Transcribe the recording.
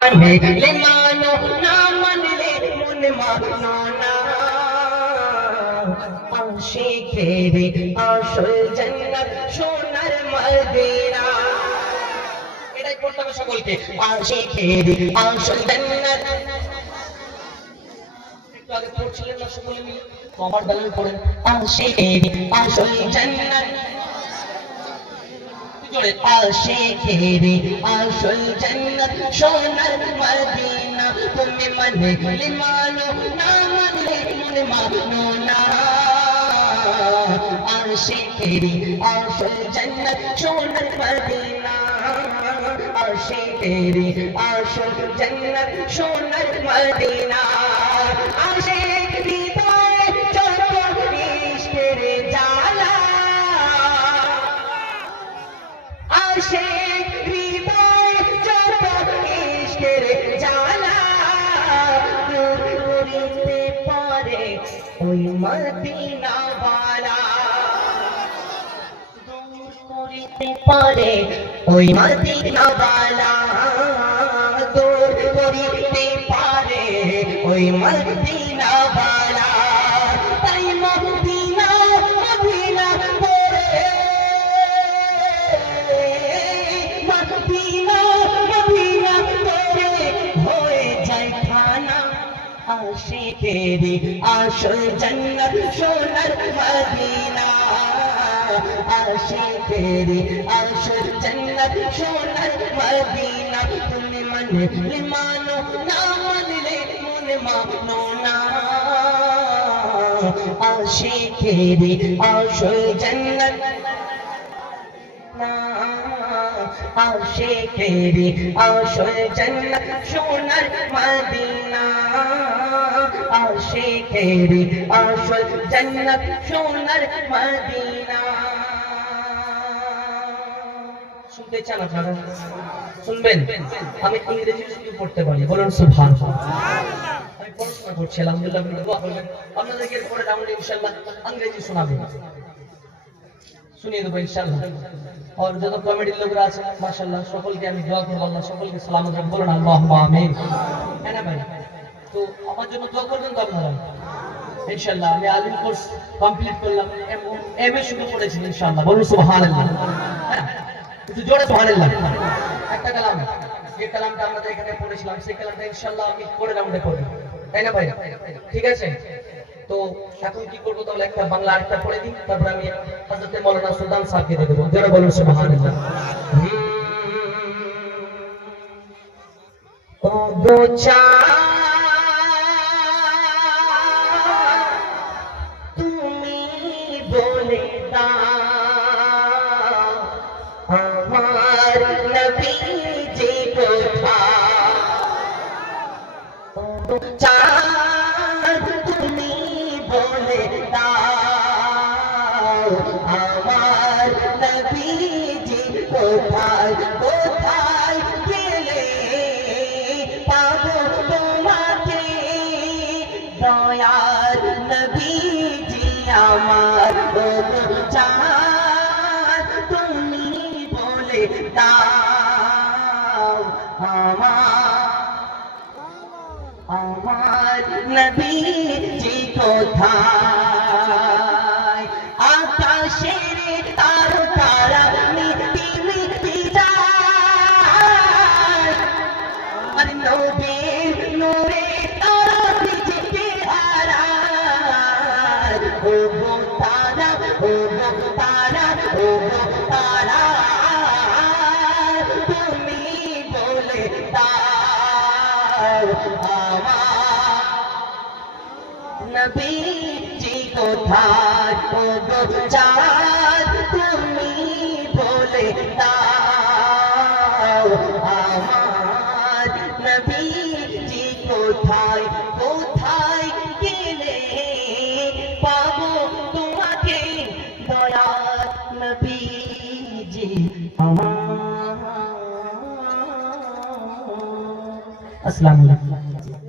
মানলে মানো না মানলে মন মানো না আশিকের আসল জান্নাত সোনার মদিনা এটাই পড়তে হবে সকলকে আশিকের আসল জান্নাত একটু আগে পড়ছিলেন না সকলে মিলে তো আমার দালাল পড়েন আশিকের আসল জান্নাত আশিকের আসল জান্নাত সোনার মদিনা তুমি মানলে মানো না মানলে মন মানো না আশিকের আসল জান্নাত সোনার মদিনা আশিকের আসল জান্নাত সোনার মদিনা আশিক হৃদয়ে যত ইশকের জ্বালা আশিক হৃদয়ে যত ইশকের জ্বালা দূর করিতে পারে ওই মদিনা ওয়ালা দূর করিতে পারে ওই মদিনা ওয়ালা দূর করিতে পারে ওই মদিনা ওয়ালা তাই মদিনা মদিনা করে মদিনা মদিনা করে হয়ে যায় খানা আশিকের আসল জান্নাত সোনার মদিনা আশিকের আসল জান্নাত সোনার মদিনা তুমি মানলে মানো না মানলে মন মানো না আশিকের আসল জান্নাত আশিকের আসল জান্নাত সোনার মদিনা আশিকের আসল জান্নাত সোনার মদিনা শুনতে চান আপনারা শুনবেন আমি ইংরেজি শুধু পড়তে পারি বলুন সুবহানাল্লাহ আমি পড়াশোনা করছি আলহামদুলিল্লাহ দোয়া করবেন আপনাদেরকে পরে ডাউনলোড ইনশাআল্লাহ ইংরেজি শোনাবো শুনিয়ে দেবো ইনশাআল্লাহ और जो कॉमेडी लोग আছে মাশাআল্লাহ সকলকে আমি দোয়া করব আল্লাহ সকলকে সালামত রাখবেন বলুন আল্লাহুম্মা আমিন হ্যাঁ না ভাই তো আমার জন্য দোয়া করবেন তো আপনারা ইনশাআল্লাহ আমি আলিম কোর্স কমপ্লিট করলাম এমএ শুরু করেছি ইনশাআল্লাহ বলুন সুবহানাল্লাহ একটু জোরে সুবহানাল্লাহ একটা কালাম যে কালামটা আমরা এখানে পড়েছিলাম সেই কালামটা ইনশাআল্লাহ আমি পরে রাউন্ডে পড়ব তাই না ভাই ঠিক আছে তো এখন কি করব তাহলে একটা বাংলা আরেকটা পড়ে দিই তারপর আমি হযরত মাওলানা সুলতান সাহেবকে দিয়ে দেব জোরে বলুন সুবহানাল্লাহ ও গোচা তুমি বলে দাও আমার নবী যে কোথায় ও গোচা বলে দাও আমার নবীজি কোথায় কোথায় গেলে পাবো তোমাকে দয়ার নবীজি আমার চাঁদ তুমি বলে দাও আমার নবীজি কোথায় আকাশের তারা মিটি মিটি যায় আর নবীর নূরে তারা ভিজে হারায় ও গো তারা ও গো তারা ও গো তারা তুমি বলে দাও নবীজি কোথায় ও গো চাঁদ তুমি বলে দাও আমার নবীজি কোথায় কোথায় গেলে পাবো তোমাকে দয়ার নবীজি আমার আসসালামু আলাইকুম